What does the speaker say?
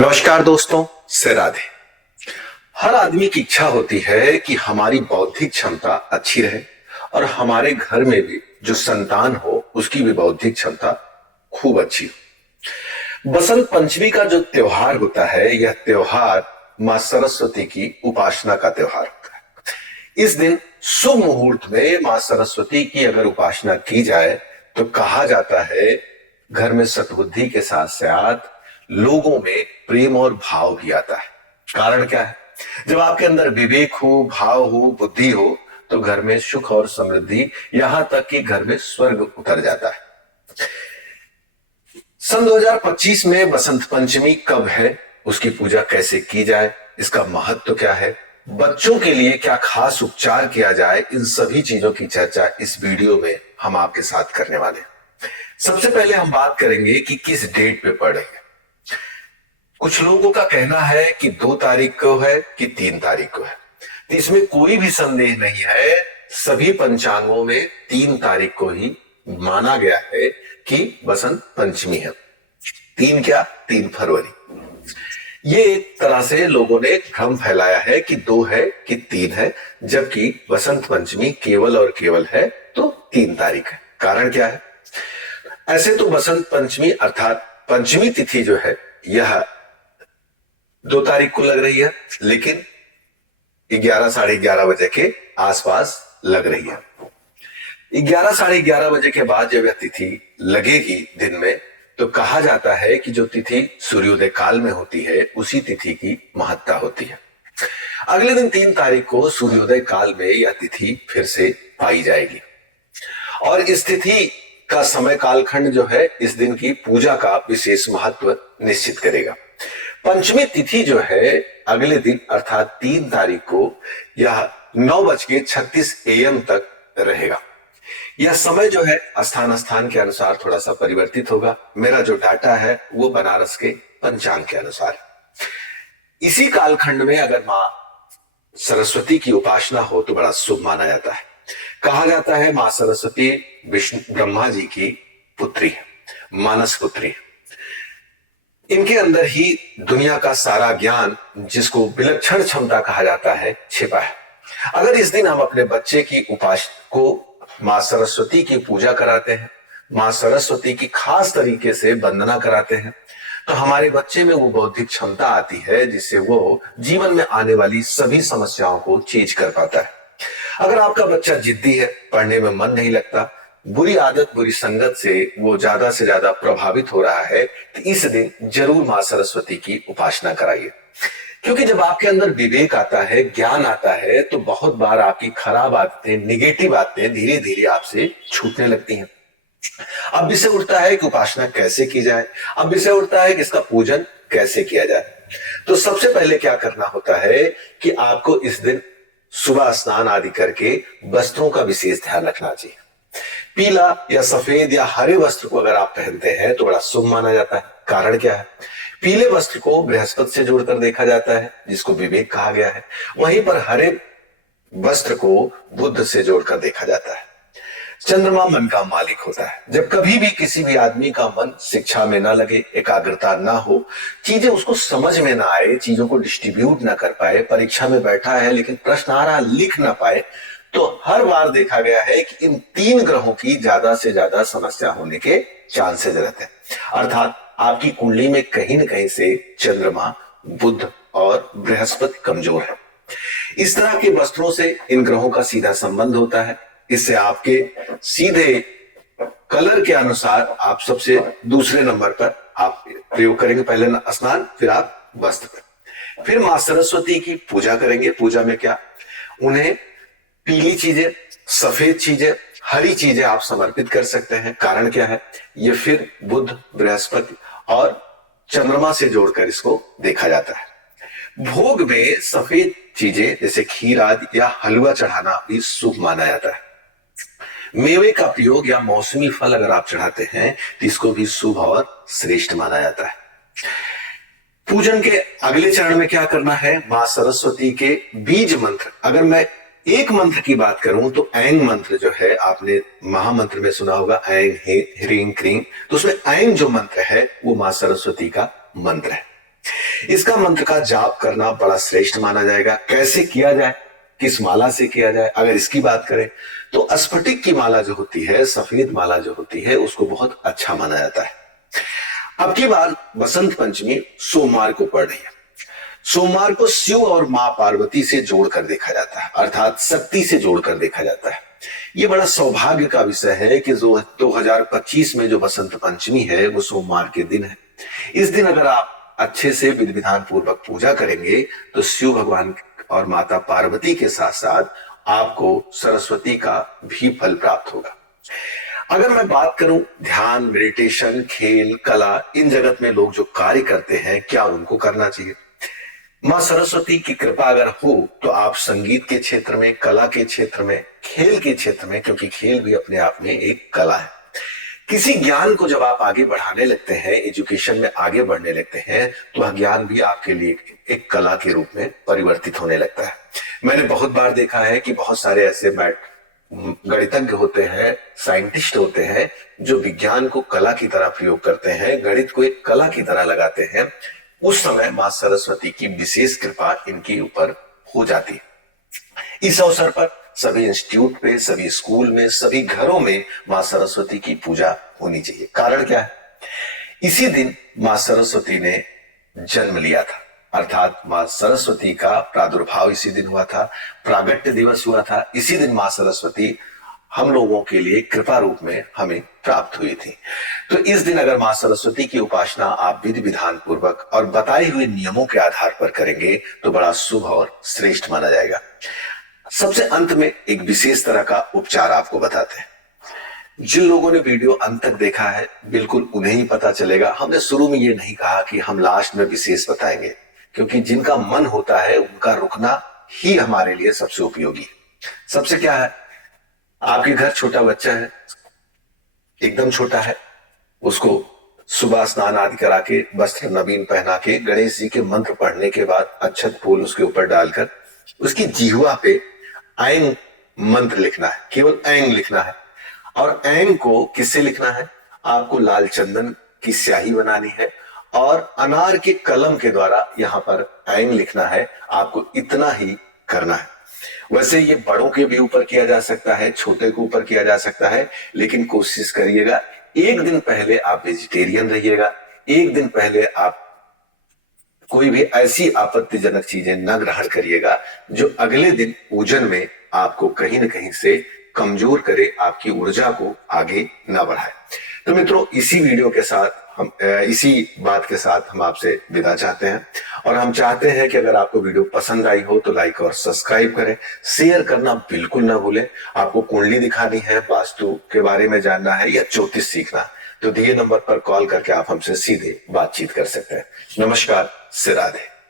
नमस्कार दोस्तों, से राधे। हर आदमी की इच्छा होती है कि हमारी बौद्धिक क्षमता अच्छी रहे और हमारे घर में भी जो संतान हो उसकी भी बौद्धिक क्षमता खूब अच्छी हो। बसंत पंचमी का जो त्योहार होता है, यह त्योहार मां सरस्वती की उपासना का त्योहार होता है। इस दिन शुभ मुहूर्त में मां सरस्वती की अगर उपासना की जाए तो कहा जाता है घर में सद्बुद्धि के साथ साथ लोगों में प्रेम और भाव भी आता है। कारण क्या है? जब आपके अंदर विवेक हो, भाव हो, बुद्धि हो तो घर में सुख और समृद्धि, यहां तक कि घर में स्वर्ग उतर जाता है। सन 2025 में बसंत पंचमी कब है, उसकी पूजा कैसे की जाए, इसका महत्व क्या है, बच्चों के लिए क्या खास उपचार किया जाए, इन सभी चीजों की चर्चा इस वीडियो में हम आपके साथ करने वाले हैं। सबसे पहले हम बात करेंगे कि किस डेट पे पड़ रही है। कुछ लोगों का कहना है कि 2 तारीख को है कि 3 तारीख को है, तो इसमें कोई भी संदेह नहीं है। सभी पंचांगों में 3 तारीख को ही माना गया है कि बसंत पंचमी है। 3 क्या? 3 फरवरी। ये एक तरह से लोगों ने भ्रम फैलाया है कि 2 है कि 3 है, जबकि बसंत पंचमी केवल और केवल है तो 3 तारीख है। कारण क्या है? ऐसे तो बसंत पंचमी अर्थात पंचमी तिथि जो है यह 2 तारीख को लग रही है, लेकिन 11 साढ़े 11 बजे के आसपास लग रही है। 11 साढ़े 11 बजे के बाद जब यह तिथि लगेगी दिन में, तो कहा जाता है कि जो तिथि सूर्योदय काल में होती है उसी तिथि की महत्ता होती है। अगले दिन 3 तारीख को सूर्योदय काल में यह तिथि फिर से पाई जाएगी और इस तिथि का समय कालखंड जो है इस दिन की पूजा का विशेष महत्व निश्चित करेगा। पंचमी तिथि जो है अगले दिन अर्थात 3 तारीख को यह 9:36 AM तक रहेगा। यह समय जो है स्थान के अनुसार थोड़ा सा परिवर्तित होगा। मेरा जो डाटा है वो बनारस के पंचांग के अनुसार है। इसी कालखंड में अगर मां सरस्वती की उपासना हो तो बड़ा शुभ माना जाता है। कहा जाता है मां सरस्वती विष्णु ब्रह्मा जी की पुत्री है, मानस पुत्री है। इनके अंदर ही दुनिया का सारा ज्ञान, जिसको विलक्षण क्षमता कहा जाता है, छिपा है। अगर इस दिन हम अपने बच्चे की उपासना को मां सरस्वती की पूजा कराते हैं, मां सरस्वती की खास तरीके से वंदना कराते हैं, तो हमारे बच्चे में वो बौद्धिक क्षमता आती है जिससे वो जीवन में आने वाली सभी समस्याओं को चीज कर पाता है। अगर आपका बच्चा जिद्दी है, पढ़ने में मन नहीं लगता, बुरी आदत, बुरी संगत से वो ज्यादा से ज्यादा प्रभावित हो रहा है, तो इस दिन जरूर मां सरस्वती की उपासना कराइए। क्योंकि जब आपके अंदर विवेक आता है, ज्ञान आता है, तो बहुत बार आपकी खराब आदतें, निगेटिव आदतें धीरे धीरे आपसे छूटने लगती हैं। अब विषय उठता है कि उपासना कैसे की जाए, अब विषय उठता है कि इसका पूजन कैसे किया जाए। तो सबसे पहले क्या करना होता है कि आपको इस दिन सुबह स्नान आदि करके वस्त्रों का विशेष ध्यान रखना चाहिए। पीला या सफेद या हरे वस्त्र को अगर आप पहनते हैं तो बड़ा शुभ माना जाता है। कारण क्या है? पीले वस्त्र को बृहस्पति से जोड़कर देखा जाता है, जिसको विवेक कहा गया है। वहीं पर हरे वस्त्र को बुध से जोड़कर देखा जाता है। चंद्रमा मन का मालिक होता है। जब कभी भी किसी भी आदमी का मन शिक्षा में ना लगे, एकाग्रता ना हो, चीजें उसको समझ में ना आए, चीजों को डिस्ट्रीब्यूट ना कर पाए, परीक्षा में बैठा है लेकिन प्रश्न आ रहा लिख ना पाए, तो हर बार देखा गया है कि इन 3 ग्रहों की ज्यादा से ज्यादा समस्या होने के चांसेस रहते हैं। अर्थात आपकी कुंडली में कहीं न कहीं से चंद्रमा, बुध और बृहस्पति कमजोर है। इस तरह के वस्त्रों से इन ग्रहों का सीधा संबंध होता है। इससे आपके सीधे कलर के अनुसार आप सबसे दूसरे नंबर पर आप प्रयोग करेंगे। पहले स्नान, फिर आप वस्त्र पर, फिर मां सरस्वती की पूजा करेंगे। पूजा में क्या? उन्हें पीली चीजें, सफेद चीजें, हरी चीजें आप समर्पित कर सकते हैं। कारण क्या है? ये फिर बुध, बृहस्पति और चंद्रमा से जोड़कर इसको देखा जाता है। भोग में सफेद चीजें जैसे खीर आदि या हलवा चढ़ाना भी शुभ माना जाता है। मेवे का प्रयोग या मौसमी फल अगर आप चढ़ाते हैं तो इसको भी शुभ और श्रेष्ठ माना जाता है। पूजन के अगले चरण में क्या करना है? मां सरस्वती के बीज मंत्र, अगर मैं एक मंत्र की बात करूं तो ऐंग मंत्र जो है, आपने महामंत्र में सुना होगा ऐंग ह्रीं क्रीं, तो उसमें ऐंग जो मंत्र है वो मां सरस्वती का मंत्र है। इसका मंत्र का जाप करना बड़ा श्रेष्ठ माना जाएगा। कैसे किया जाए, किस माला से किया जाए, अगर इसकी बात करें तो स्फटिक की माला जो होती है, सफेद माला जो होती है, उसको बहुत अच्छा माना जाता है। अब की बार बसंत पंचमी सोमवार को पड़ रही है। सोमवार को शिव और मां पार्वती से जोड़कर देखा जाता है, अर्थात शक्ति से जोड़कर देखा जाता है। ये बड़ा सौभाग्य का विषय है कि जो 2025 में जो बसंत पंचमी है वो सोमवार के दिन है। इस दिन अगर आप अच्छे से विधि विधान पूर्वक पूजा करेंगे तो शिव भगवान और माता पार्वती के साथ साथ आपको सरस्वती का भी फल प्राप्त होगा। अगर मैं बात करूं ध्यान, मेडिटेशन, खेल, कला, इन जगत में लोग जो कार्य करते हैं, क्या उनको करना चाहिए? मां सरस्वती की कृपा अगर हो तो आप संगीत के क्षेत्र में, कला के क्षेत्र में, खेल के क्षेत्र में, क्योंकि खेल भी अपने आप में एक कला है, किसी ज्ञान को जब आप आगे बढ़ाने लगते हैं, एजुकेशन में आगे बढ़ने लगते हैं, तो वह ज्ञान भी आपके लिए एक कला के रूप में परिवर्तित होने लगता है। मैंने बहुत बार देखा है कि बहुत सारे ऐसे गणितज्ञ होते हैं, साइंटिस्ट होते हैं, जो विज्ञान को कला की तरह प्रयोग करते हैं, गणित को एक कला की तरह लगाते हैं। उस समय मां सरस्वती की विशेष कृपा इनके ऊपर हो जाती है। इस अवसर पर सभी इंस्टीट्यूट पे, सभी स्कूल में, सभी घरों में मां सरस्वती की पूजा होनी चाहिए। कारण क्या है? इसी दिन मां सरस्वती ने जन्म लिया था, अर्थात मां सरस्वती का प्रादुर्भाव इसी दिन हुआ था, प्रागट्य दिवस हुआ था। इसी दिन मां सरस्वती हम लोगों के लिए कृपा रूप में हमें प्राप्त हुई थी। तो इस दिन अगर मां सरस्वती की उपासना आप विधि विधान पूर्वक और बताए हुए नियमों के आधार पर करेंगे तो बड़ा शुभ और श्रेष्ठ माना जाएगा। सबसे अंत में एक विशेष तरह का उपचार आपको बताते हैं। जिन लोगों ने वीडियो अंत तक देखा है, बिल्कुल उन्हें ही पता चलेगा। हमने शुरू में ये नहीं कहा कि हम लास्ट में विशेष बताएंगे, क्योंकि जिनका मन होता है उनका रुकना ही हमारे लिए सबसे उपयोगी है। सबसे क्या है, आपके घर छोटा बच्चा है, एकदम छोटा है, उसको सुबह स्नान आदि करा के, वस्त्र नवीन पहना के, गणेश जी के मंत्र पढ़ने के बाद अक्षत फूल उसके ऊपर डालकर उसकी जिह्वा पे ऐंग मंत्र लिखना है, केवल ऐंग लिखना है। और ऐंग को किससे लिखना है? आपको लाल चंदन की स्याही बनानी है और अनार के कलम के द्वारा यहां पर ऐंग लिखना है। आपको इतना ही करना है। वैसे ये बड़ों के भी ऊपर किया जा सकता है, छोटे के ऊपर किया जा सकता है, लेकिन कोशिश करिएगा एक दिन पहले आप वेजिटेरियन रहिएगा, एक दिन पहले आप कोई भी ऐसी आपत्तिजनक चीजें न ग्रहण करिएगा जो अगले दिन पूजन में आपको कहीं न कहीं से कमजोर करे, आपकी ऊर्जा को आगे न बढ़ाए। तो मित्रों, इसी वीडियो के साथ इसी बात के साथ हम आपसे विदा चाहते हैं और हम चाहते हैं कि अगर आपको वीडियो पसंद आई हो तो लाइक और सब्सक्राइब करें, शेयर करना बिल्कुल ना भूलें। आपको कुंडली दिखानी है, वास्तु के बारे में जानना है या ज्योतिष सीखना, तो दिए नंबर पर कॉल करके आप हमसे सीधे बातचीत कर सकते हैं। नमस्कार, राधे।